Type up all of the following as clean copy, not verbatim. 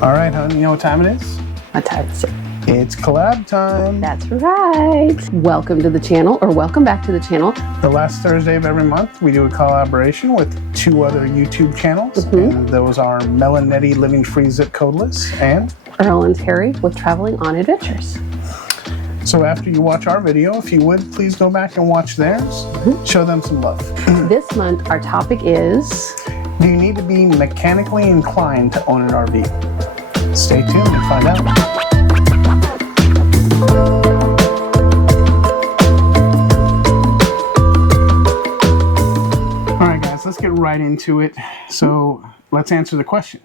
All right, hon, you know what time it is? What time is it? It's collab time. That's right. Welcome to the channel, or welcome back to the channel. The last Thursday of every month, we do a collaboration with 2 other YouTube channels. And those are MelNetteLivingFreeZipcodeless and Earl and Terry with Traveling on Adventures. So after you watch our video, if you would, please go back and watch theirs. Show them some love. This month, our topic is... Do you need to be mechanically inclined to own an RV? Stay tuned and find out. All right, guys, let's get right into it. So let's answer the question.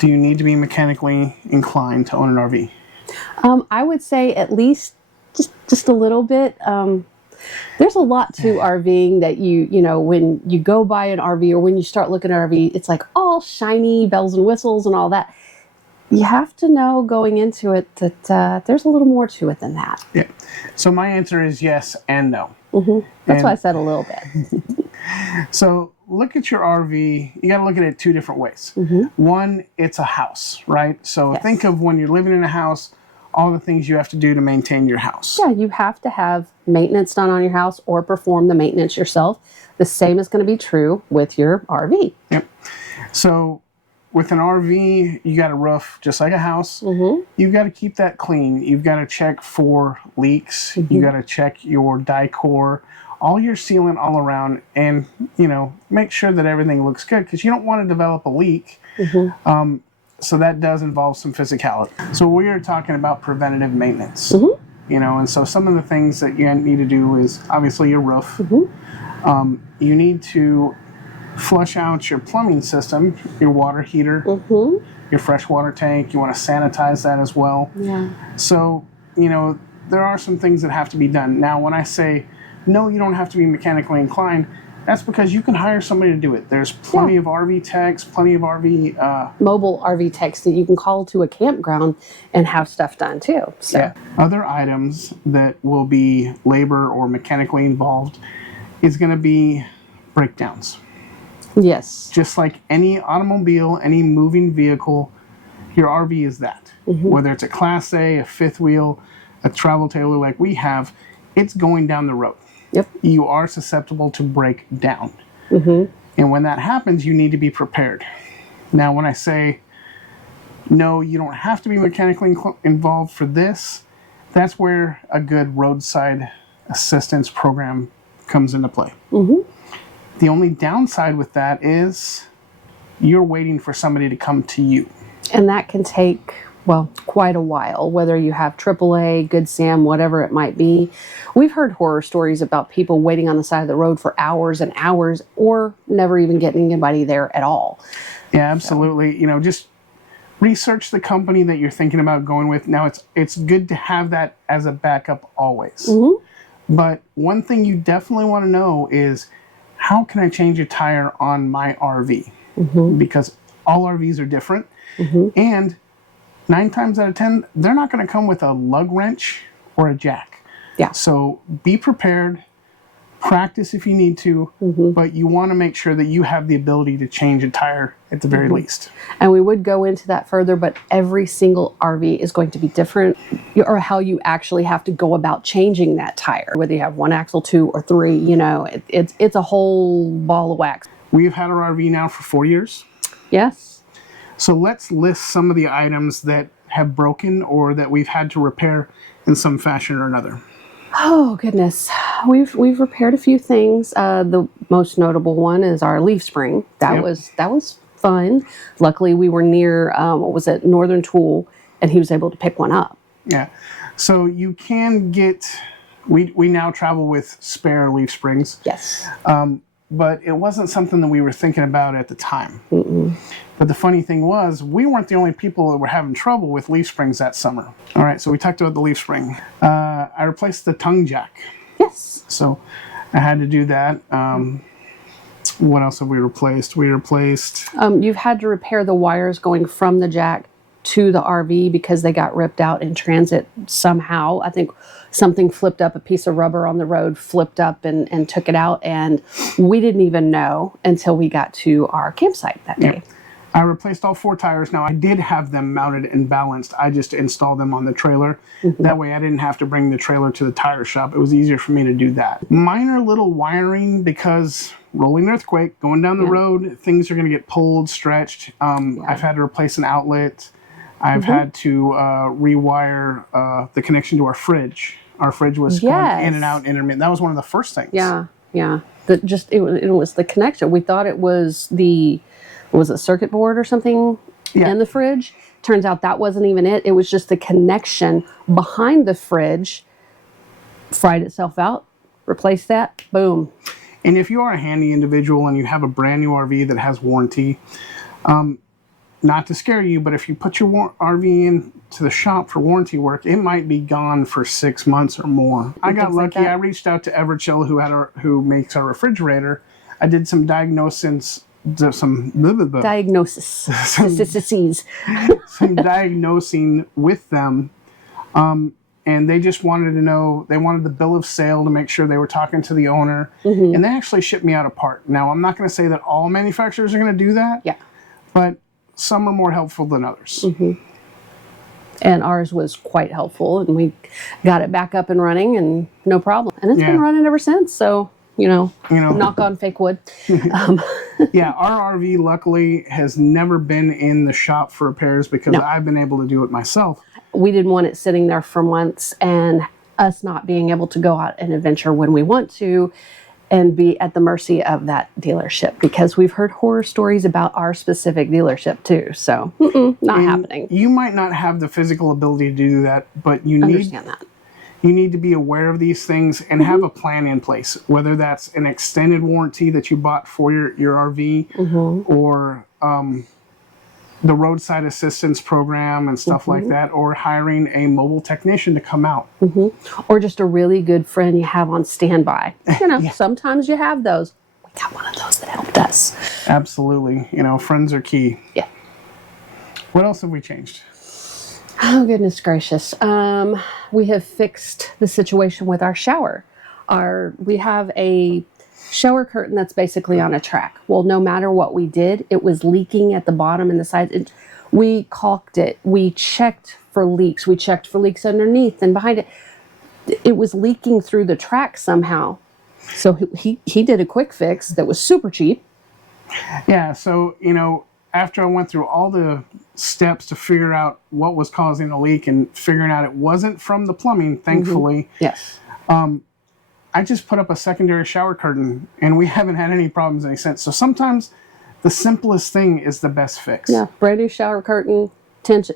Do you need to be mechanically inclined to own an RV? I would say at least just a little bit. There's a lot to RVing that you know, when you go buy an RV or when you start looking at an RV, it's like all shiny, bells and whistles and all that. You have to know going into it that there's a little more to it than that. Yeah. So my answer is yes and no. That's why I said a little bit. So look at your RV. You got to look at it 2 different ways. One, it's a house, right? So think of when you're living in a house, all the things you have to do to maintain your house. Yeah, you have to have maintenance done on your house or perform the maintenance yourself. The same is going to be true with your RV. Yep. So with an RV, you got a roof just like a house. You've got to keep that clean. You've got to check for leaks. You got to check your decor, all your sealant all around, and you know, make sure that everything looks good, because you don't want to develop a leak. So that does involve some physicality. So we are talking about preventative maintenance. You know, and so some of the things that you need to do is obviously your roof. You need to flush out your plumbing system, your water heater, your freshwater tank. You want to sanitize that as well. So, you know, there are some things that have to be done. Now, when I say, no, you don't have to be mechanically inclined, that's because you can hire somebody to do it. There's plenty of RV techs, plenty of RV... mobile RV techs that you can call to a campground and have stuff done too. So. Other items that will be labor or mechanically involved is going to be breakdowns. Yes. Just like any automobile, any moving vehicle, your RV is that. Whether it's a Class A, a fifth wheel, a travel trailer like we have, it's going down the road. You are susceptible to break down. And when that happens, you need to be prepared. Now, when I say, no, you don't have to be mechanically involved for this, that's where a good roadside assistance program comes into play. The only downside with that is you're waiting for somebody to come to you. And that can take, well, quite a while, whether you have AAA, Good Sam, whatever it might be. We've heard horror stories about people waiting on the side of the road for hours and hours, or never even getting anybody there at all. Yeah, absolutely. So. You know, just research the company that you're thinking about going with. Now, it's good to have that as a backup always. But one thing you definitely want to know is, how can I change a tire on my RV? Because all RVs are different. And 9 times out of 10, they're not going to come with a lug wrench or a jack. So be prepared, practice if you need to, but you want to make sure that you have the ability to change a tire at the very least. And we would go into that further, but every single RV is going to be different, or how you actually have to go about changing that tire, whether you have 1 axle, 2 or 3, you know, it's a whole ball of wax. We've had our RV now for 4 years. Yes. So let's list some of the items that have broken or that we've had to repair in some fashion or another. Oh goodness, we've repaired a few things. The most notable one is our leaf spring. That was fun. Luckily, we were near Northern Tool, and he was able to pick one up. Yeah, so you can get. We now travel with spare leaf springs. Yes. But it wasn't something that we were thinking about at the time. But the funny thing was, we weren't the only people that were having trouble with leaf springs that summer. All right, so we talked about the leaf spring. I replaced the tongue jack. Yes. So I had to do that. What else have we replaced? You've had to repair the wires going from the jack to the RV because they got ripped out in transit somehow. I think something flipped up, a piece of rubber on the road flipped up and took it out, and we didn't even know until we got to our campsite that day. I replaced all 4 tires. Now, I did have them mounted and balanced. I just installed them on the trailer. That way I didn't have to bring the trailer to the tire shop. It was easier for me to do that. Minor little wiring because rolling earthquake, going down the road, things are going to get pulled, stretched. I've had to replace an outlet. I've had to rewire the connection to our fridge. Our fridge was going in and out intermittent. That was one of the first things. Yeah. It was the connection. We thought it was was it circuit board or something in the fridge? Turns out that wasn't even it. It was just the connection behind the fridge fried itself out. Replace that. Boom. And if you are a handy individual and you have a brand new RV that has warranty, not to scare you, but if you put your RV in to the shop for warranty work, it might be gone for 6 months or more. I got lucky. I reached out to Everchill, who makes our refrigerator. I did some diagnosis, some diagnosing with them. And they just wanted to know, they wanted the bill of sale to make sure they were talking to the owner. And they actually shipped me out a part. Now, I'm not going to say that all manufacturers are going to do that. Yeah. But some are more helpful than others. And ours was quite helpful, and we got it back up and running, and no problem. And it's been running ever since. So, knock on fake wood. Yeah, our RV luckily has never been in the shop for repairs because I've been able to do it myself. We didn't want it sitting there for months and us not being able to go out and adventure when we want to and be at the mercy of that dealership, because we've heard horror stories about our specific dealership too. So not happening. You might not have the physical ability to do that, but you need to be aware of these things and have a plan in place, whether that's an extended warranty that you bought for your RV or the roadside assistance program and stuff like that, or hiring a mobile technician to come out. Or just a really good friend you have on standby. Sometimes you have those. We got one of those that helped us. Absolutely. Friends are key. Yeah. What else have we changed? Oh, goodness gracious. We have fixed the situation with our shower. We have a shower curtain that's basically on a track. Well, no matter what we did, it was leaking at the bottom and the sides. We caulked it. We checked for leaks. We checked for leaks underneath and behind it. It was leaking through the track somehow. So he did a quick fix that was super cheap. Yeah, so, after I went through all the steps to figure out what was causing the leak and figuring out it wasn't from the plumbing, thankfully. Yes. I just put up a secondary shower curtain, and we haven't had any problems any since. So sometimes the simplest thing is the best fix. Yeah, brand new shower curtain,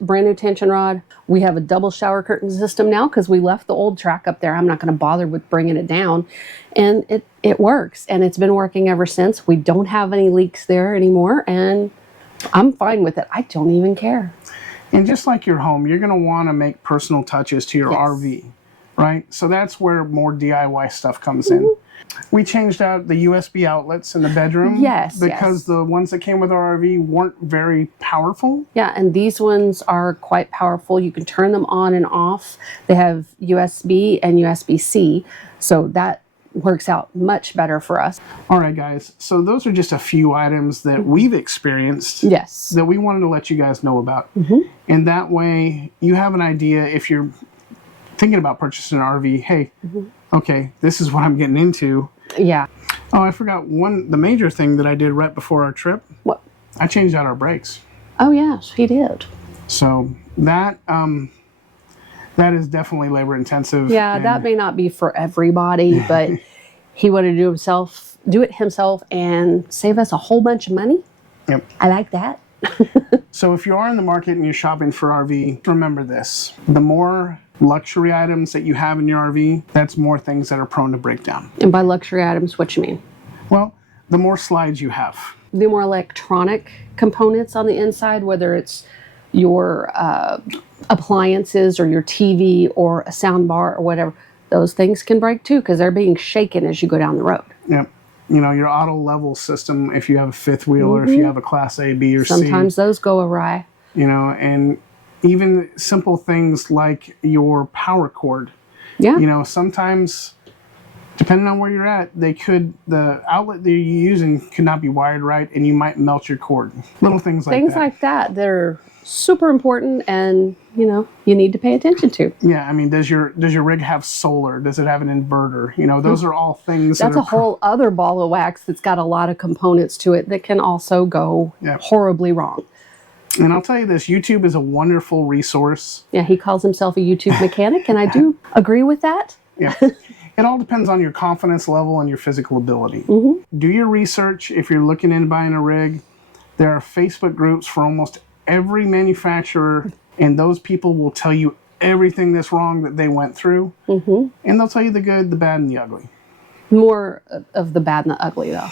brand new tension rod. We have a double shower curtain system now because we left the old track up there. I'm not going to bother with bringing it down. And it works, and it's been working ever since. We don't have any leaks there anymore, and I'm fine with it. I don't even care. And just like your home, you're going to want to make personal touches to your RV. Right? So that's where more DIY stuff comes in. We changed out the USB outlets in the bedroom. Because the ones that came with our RV weren't very powerful. Yeah, and these ones are quite powerful. You can turn them on and off. They have USB and USB-C. So that works out much better for us. All right, guys. So those are just a few items that we've experienced. That we wanted to let you guys know about. And that way you have an idea if you're thinking about purchasing an RV, hey, okay, this is what I'm getting into. Yeah. Oh, I forgot the major thing that I did right before our trip. What? I changed out our brakes. Oh, yes, he did. So that is definitely labor intensive. Yeah, that may not be for everybody, but he wanted to do it himself and save us a whole bunch of money. Yep. I like that. So if you are in the market and you're shopping for RV, remember this. The more luxury items that you have in your RV, that's more things that are prone to breakdown. And by luxury items, what you mean? Well, the more slides you have. The more electronic components on the inside, whether it's your appliances or your TV or a sound bar or whatever, those things can break too because they're being shaken as you go down the road. Yep. Your auto level system, if you have a fifth wheel or if you have a class A, B, or C. Sometimes those go awry. And even simple things like your power cord. Yeah. Sometimes depending on where you're at, the outlet that you're using could not be wired right, and you might melt your cord. Little things like that. Things like that, they're super important, and you need to pay attention to. Yeah, I mean, does your rig have solar? Does it have an inverter? Those are all things. That's a whole other ball of wax that's got a lot of components to it that can also go horribly wrong. And I'll tell you this, YouTube is a wonderful resource. Yeah, he calls himself a YouTube mechanic, and I do agree with that. Yeah. It all depends on your confidence level and your physical ability. Do your research if you're looking into buying a rig. There are Facebook groups for almost every manufacturer, and those people will tell you everything that's wrong that they went through. And they'll tell you the good, the bad, and the ugly. More of the bad and the ugly, though.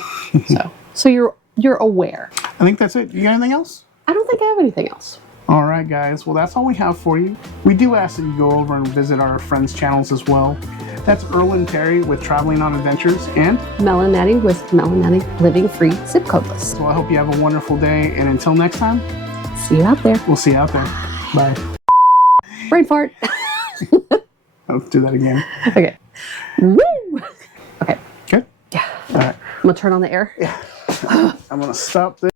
So you're aware. I think that's it. You got anything else? I don't think I have anything else. All right, guys. Well, that's all we have for you. We do ask that you go over and visit our friends' channels as well. That's Earl and Terry with Traveling on Adventures, and MelNette with MelNetteLivingFreeZipcodeless. So I hope you have a wonderful day, and until next time, see you out there. We'll see you out there. Bye. Brain fart. Let's do that again. Okay. Woo! Okay. Good? Yeah. All right. I'm going to turn on the air. Yeah. I'm going to stop this.